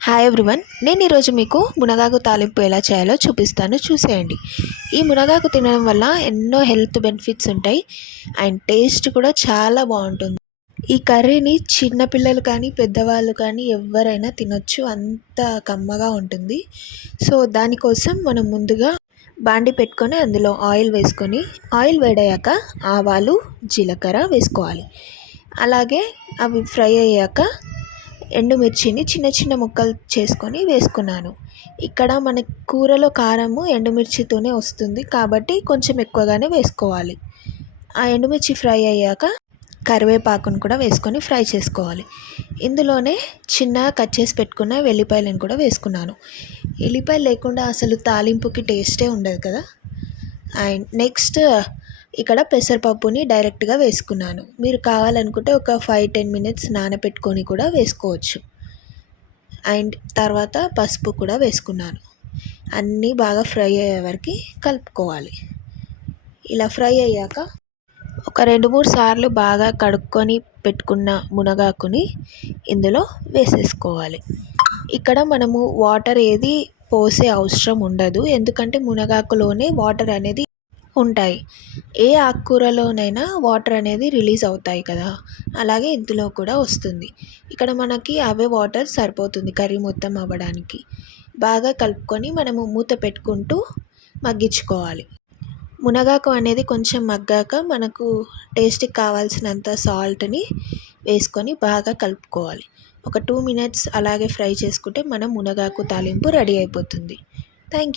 Hi everyone నేను ఈరోజు మీకు మునగాకు తాలింపు ఎలా చేయాలో చూపిస్తాను. చూసేయండి. ఈ మునగాకు తినడం వల్ల ఎన్నో హెల్త్ బెనిఫిట్స్ ఉంటాయి. అండ్ టేస్ట్ కూడా చాలా బాగుంటుంది. ఈ కర్రీని చిన్నపిల్లలు కానీ పెద్దవాళ్ళు కానీ ఎవరైనా తినొచ్చు. అంత కమ్మగా ఉంటుంది. సో దానికోసం మనం ముందుగా బాండి పెట్టుకొని అందులో ఆయిల్ వేసుకొని ఆయిల్ వేడయ్యాక ఆవాలు జీలకర్ర వేసుకోవాలి. అలాగే అవి ఫ్రై అయ్యాక ఎండుమిర్చిని చిన్న చిన్న ముక్కలు చేసుకొని వేసుకున్నాను. ఇక్కడ మన కూరలో కారము ఎండుమిర్చితోనే వస్తుంది కాబట్టి కొంచెం ఎక్కువగానే వేసుకోవాలి. ఆ ఎండుమిర్చి ఫ్రై అయ్యాక కరివేపాకును కూడా వేసుకొని ఫ్రై చేసుకోవాలి. ఇందులోనే చిన్నగా కట్ చేసి పెట్టుకున్న వెల్లిపాయలను కూడా వేసుకున్నాను. ఎల్లిపాయలు లేకుండా అసలు తాలింపుకి టేస్టే ఉండదు కదా. అండ్ నెక్స్ట్ ఇక్కడ పెసరపప్పుని డైరెక్ట్గా వేసుకున్నాను. మీరు కావాలనుకుంటే ఒక ఫైవ్ టెన్ మినిట్స్ నానబెట్టుకొని కూడా వేసుకోవచ్చు. అండ్ తర్వాత పసుపు కూడా వేసుకున్నాను. అన్నీ బాగా ఫ్రై అయ్యే వరకు కలుపుకోవాలి. ఇలా ఫ్రై అయ్యాక ఒక రెండు మూడు సార్లు బాగా కడుక్కొని పెట్టుకున్న మునగాకుని ఇందులో వేసేసుకోవాలి. ఇక్కడ మనము వాటర్ ఏది పోసే అవసరం ఉండదు. ఎందుకంటే మునగాకులోనే వాటర్ అనేది ఉంటాయి. ఏ ఆకుకూరలోనైనా వాటర్ అనేది రిలీజ్ అవుతాయి కదా? అలాగే ఇందులో కూడా వస్తుంది. ఇక్కడ మనకి అవే వాటర్ సరిపోతుంది కర్రీ మొత్తం అవ్వడానికి. బాగా కలుపుకొని మనము మూత పెట్టుకుంటూ మగ్గించుకోవాలి. మునగాకు అనేది కొంచెం మగ్గాక మనకు టేస్ట్కి కావాల్సినంత సాల్ట్ని వేసుకొని బాగా కలుపుకోవాలి. ఒక టూ మినిట్స్ అలాగే ఫ్రై చేసుకుంటే మనం మునగాకు తాలింపు రెడీ అయిపోతుంది. Thank you